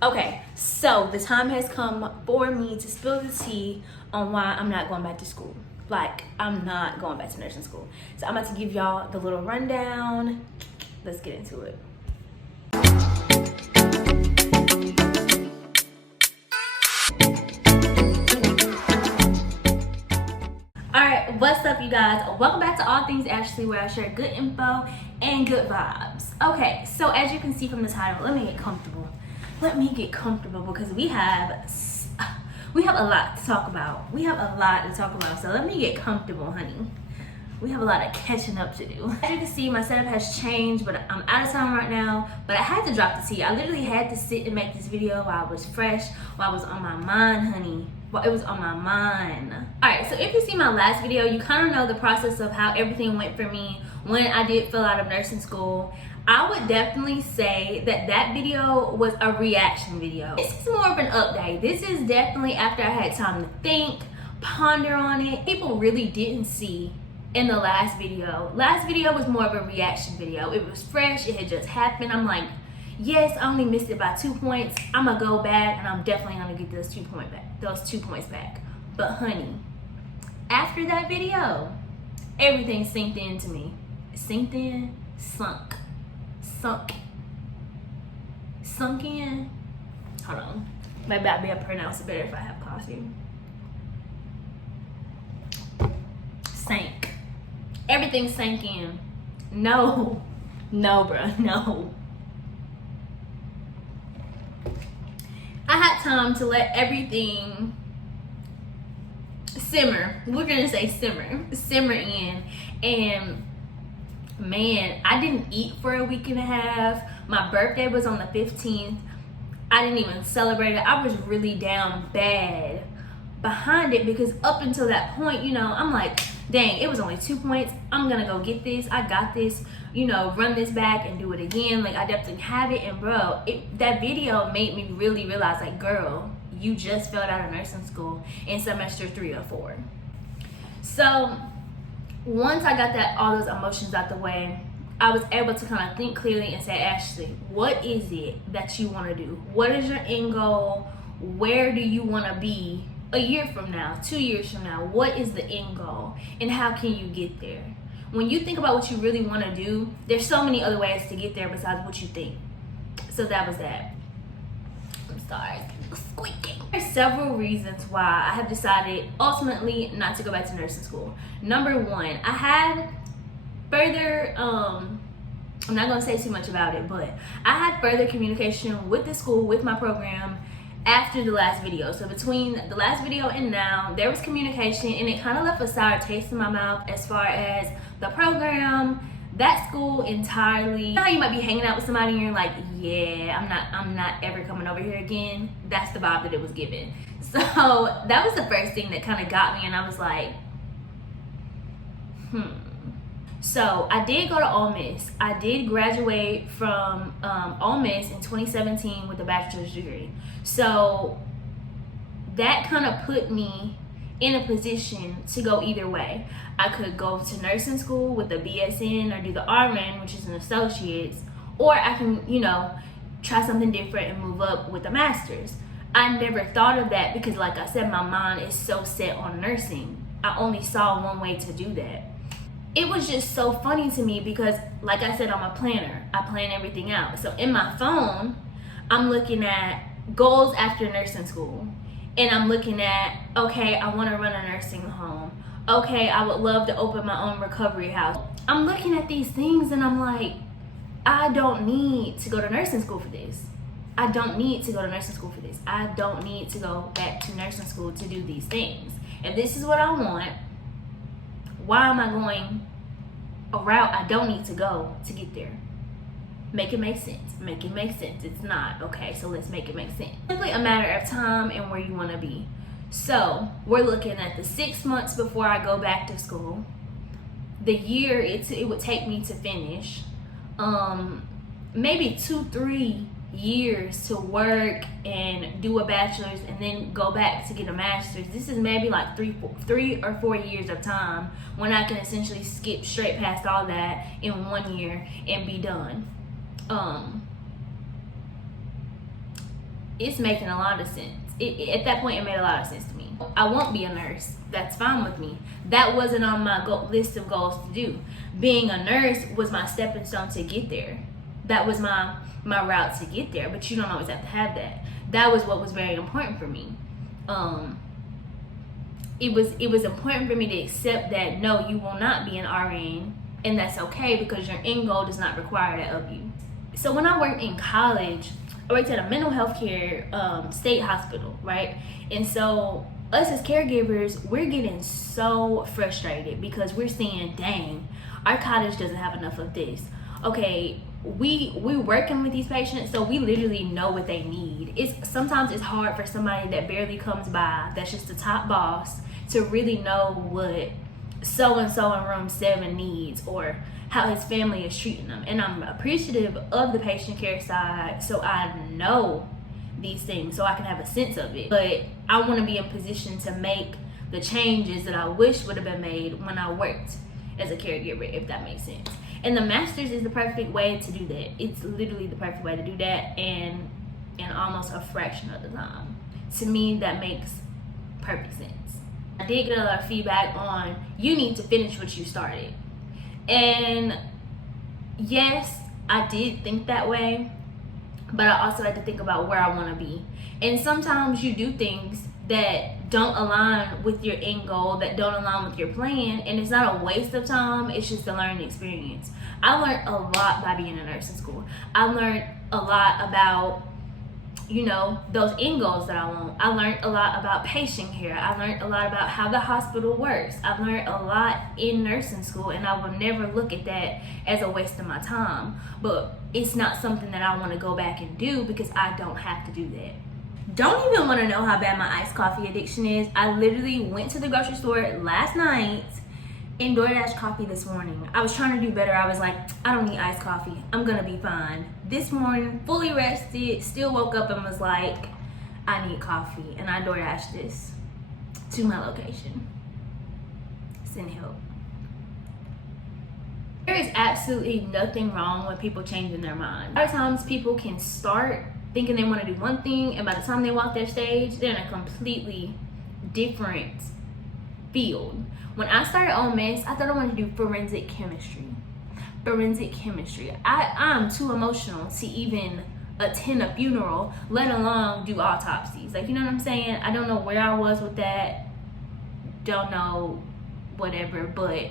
Okay, so the time has come for me to spill the tea on why I'm not going back to school. Like, I'm not going back to nursing school. So I'm about to give y'all the little rundown. Let's get into it. Alright, what's up you guys? Welcome back to All Things Ashley, where I share good info and good vibes. Okay, so as you can see from the title, let me get comfortable. Let me get comfortable because we have a lot to talk about. So let me get comfortable, honey. We have a lot of catching up to do. As you can see, my setup has changed, but I'm out of town right now. But I had to drop the tea. I literally had to sit and make this video while I was fresh, while I was on my mind, honey. Well, it was on my mind. All right, so if you see my last video, you kind of know the process of how everything went for me when I did fill out of nursing school. I would definitely say that video was a reaction video. This is more of an update. This is definitely after I had time to think, ponder on it. People really didn't see in the last video. Last video was more of a reaction video. It was fresh, it had just happened. I'm like, yes, I only missed it by 2 points. I'm gonna go back and I'm definitely gonna get those 2 points back. But honey, after that video, everything sinked into me. Sinked in, sunk in. Hold on. Maybe I'll be able to pronounce it better if I have coffee. Sank. Everything sank in. No, bruh, no. I had time to let everything simmer. We're gonna say simmer in. And man, I didn't eat for a week and a half. My birthday was on the 15th. I didn't even celebrate it. I was really down bad behind it because up until that point, I'm like, dang, it was only 2 points. I'm gonna go get this. I got this, run this back and do it again. Like, I definitely have it. And bro, that video made me really realize, like, girl, you just filled out of nursing school in semester 3 or 4. So once I got all those emotions out the way, I was able to kind of think clearly and say, Ashley, what is it that you want to do? What is your end goal? Where do you want to be a year from now, 2 years from now? What is the end goal and how can you get there? When you think about what you really want to do, there's so many other ways to get there besides what you think. So that was that. I'm sorry, squeaking. There's several reasons why I have decided ultimately not to go back to nursing school. Number one, I had further, I'm not going to say too much about it, but I had further communication with the school, with my program, after the last video. So between the last video and now, there was communication, and it kind of left a sour taste in my mouth as far as the program, that school entirely. You know how you might be hanging out with somebody and you're like, yeah, I'm not ever coming over here again? That's the vibe that it was given. So that was the first thing that kind of got me, and I was like, So I did go to Ole Miss. I did graduate from Ole Miss in 2017 with a bachelor's degree. So that kind of put me in a position to go either way. I could go to nursing school with a BSN or do the RN, which is an associate's, or I can, try something different and move up with a master's. I never thought of that because, like I said, my mind is so set on nursing. I only saw one way to do that. It was just so funny to me because, like I said, I'm a planner. I plan everything out. So in my phone, I'm looking at goals after nursing school. And I'm looking at, okay, I want to run a nursing home. Okay, I would love to open my own recovery house. I'm looking at these things and I'm like, I don't need to go to nursing school for this. I don't need to go to nursing school for this. I don't need to go back to nursing school to do these things. If this is what I want, why am I going a route I don't need to go to get there? Make it make sense. Make it make sense. It's not. Okay, so let's make it make sense. Simply a matter of time and where you want to be. So we're looking at the 6 months before I go back to school, the year it would take me to finish, maybe 2-3 years to work and do a bachelor's and then go back to get a master's. This is maybe like 3 or 4 years of time when I can essentially skip straight past all that in 1 year and be done. it's making a lot of sense. At that point, it made a lot of sense to me. I won't be a nurse. That's fine with me. That wasn't on my list of goals to do. Being a nurse was my stepping stone to get there. That was my route to get there, but you don't always have to have that. That was what was very important for me. It was important for me to accept that no, you will not be an RN, and that's okay because your end goal does not require that of you. So when I worked in college, I worked at a mental health care state hospital, right? And so us as caregivers, we're getting so frustrated because we're seeing, dang, our college doesn't have enough of this. Okay, we working with these patients, so we literally know what they need. Sometimes it's hard for somebody that barely comes by, that's just the top boss, to really know what so-and-so in room 7 needs or how his family is treating them. And I'm appreciative of the patient care side, so I know these things, so I can have a sense of it. But I want to be in position to make the changes that I wish would have been made when I worked as a caregiver, if that makes sense. And the master's is the perfect way to do that. It's literally the perfect way to do that, and in almost a fraction of the time. To me, that makes perfect sense. I did get a lot of feedback on, you need to finish what you started. And yes, I did think that way, but I also had to think about where I want to be. And sometimes you do things that don't align with your end goal, that don't align with your plan, and it's not a waste of time, it's just a learning experience. I learned a lot by being in nursing school. I learned a lot about, those end goals that I want. I learned a lot about patient care. I learned a lot about how the hospital works. I learned a lot in nursing school, and I will never look at that as a waste of my time. But it's not something that I want to go back and do because I don't have to do that. Don't even want to know how bad my iced coffee addiction is. I literally went to the grocery store last night and DoorDash coffee this morning. I was trying to do better. I was like, I don't need iced coffee. I'm gonna be fine. This morning, fully rested, still woke up and was like, I need coffee. And I DoorDashed this to my location. Send help. There is absolutely nothing wrong with people changing their mind. A lot of times people can start thinking they want to do one thing, and by the time they walk their stage, they're in a completely different field. When I started Ole Miss, I thought I wanted to do forensic chemistry. I'm too emotional to even attend a funeral, let alone do autopsies. Like, you know what I'm saying? I don't know where I was with that. Don't know whatever, but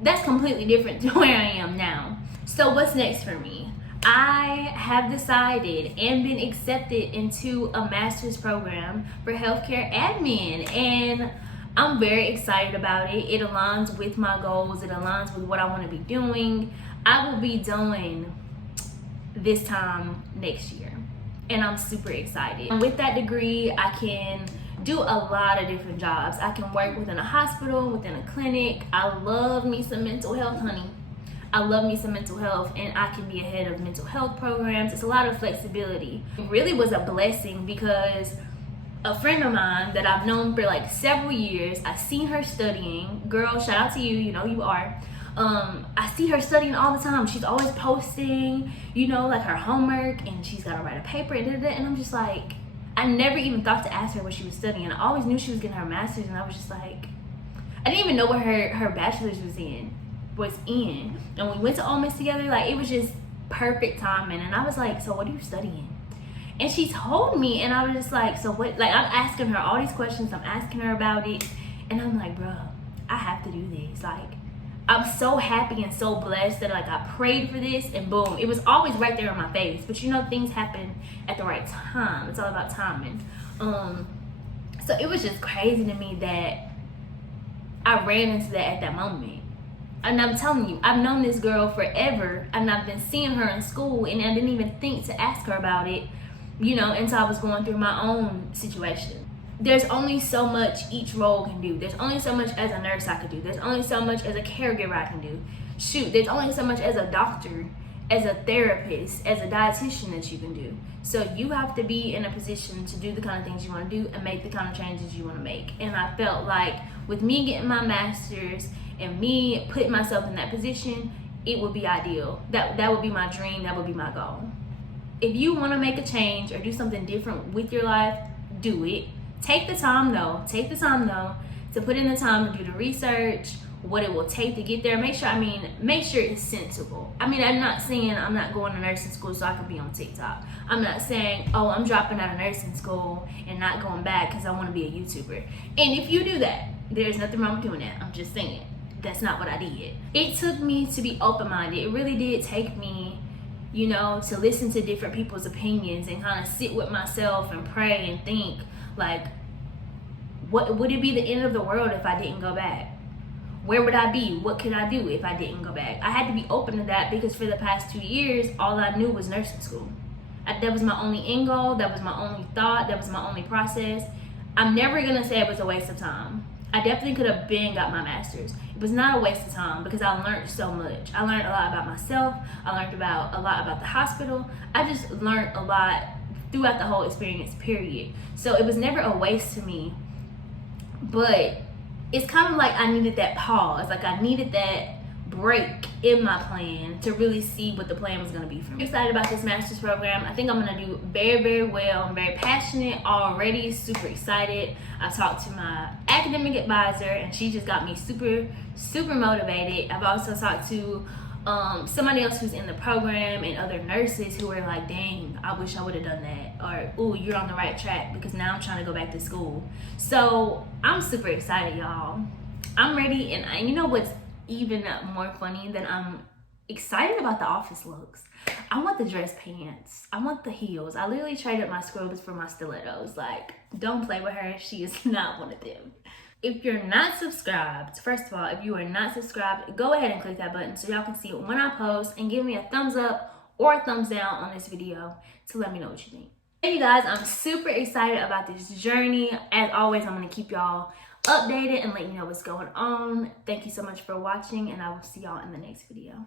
that's completely different to where I am now. So what's next for me? I have decided and been accepted into a master's program for healthcare admin, and I'm very excited about it. It aligns with my goals. It aligns with what I want to be doing. I will be doing this time next year, and I'm super excited. And with that degree, I can do a lot of different jobs. I can work within a hospital, within a clinic. I love me some mental health, honey. I love me some mental health, and I can be a head of mental health programs. It's a lot of flexibility. It really was a blessing because a friend of mine that I've known for like several years, I seen her studying. Girl, shout out to you, you know you are. I see her studying all the time. She's always posting, like her homework, and she's got to write a paper, and I'm just like, I never even thought to ask her what she was studying. I always knew she was getting her master's, and I was just like, I didn't even know what her bachelor's was in. And we went to Ole Miss together. Like, it was just perfect timing. And I was like, so what are you studying? And she told me, and I was just like, so what? Like, I'm asking her all these questions. I'm asking her about it, and I'm like, bro, I have to do this. Like, I'm so happy and so blessed that, like, I prayed for this, and boom, it was always right there in my face. But things happen at the right time. It's all about timing. So it was just crazy to me that I ran into that at that moment. And I'm telling you, I've known this girl forever, and I've been seeing her in school, and I didn't even think to ask her about it, until I was going through my own situation. There's only so much each role can do. There's only so much as a nurse I could do. There's only so much as a caregiver I can do. Shoot, there's only so much as a doctor, as a therapist, as a dietitian that you can do. So you have to be in a position to do the kind of things you want to do and make the kind of changes you want to make. And I felt like with me getting my master's and me putting myself in that position, it would be ideal. That would be my dream. That would be my goal. If you want to make a change or do something different with your life, do it. Take the time though to put in the time to do the research, what it will take to get there. Make sure it's sensible. I'm not saying I'm not going to nursing school so I can be on TikTok. I'm not saying, oh, I'm dropping out of nursing school and not going back because I want to be a YouTuber. And if you do that, there's nothing wrong with doing that. I'm just saying that's not what I did. It took me to be open-minded. It really did take me, to listen to different people's opinions and kind of sit with myself and pray and think, like, what would it be the end of the world if I didn't go back? Where would I be? What could I do if I didn't go back? I had to be open to that because for the past 2 years, all I knew was nursing school. That was my only end goal. That was my only thought. That was my only process. I'm never going to say it was a waste of time. I definitely could have got my master's. It was not a waste of time because I learned so much. I learned a lot about myself. I learned a lot about the hospital. I just learned a lot throughout the whole experience, period. So it was never a waste to me. But it's kind of like I needed that pause. Like I needed that break in my plan to really see what the plan was going to be for me. I'm excited about this master's program. I think I'm going to do very, very well. I'm very passionate already, super excited. I talked to my academic advisor and she just got me super, super motivated. I've also talked to somebody else who's in the program and other nurses who are like, dang, I wish I would have done that. Or, ooh, you're on the right track because now I'm trying to go back to school. So I'm super excited, y'all. I'm ready. And you know what's even more funny than I'm excited about the office looks? I want the dress pants. I want the heels. I literally traded my scrubs for my stilettos. Like, don't play with her. She is not one of them. If you're not subscribed, first of all, if you are not subscribed, go ahead and click that button so y'all can see it when I post and give me a thumbs up or a thumbs down on this video to let me know what you think. Hey you guys, I'm super excited about this journey. As always, I'm going to keep y'all updated and let you know what's going on. Thank you so much for watching and I will see y'all in the next video.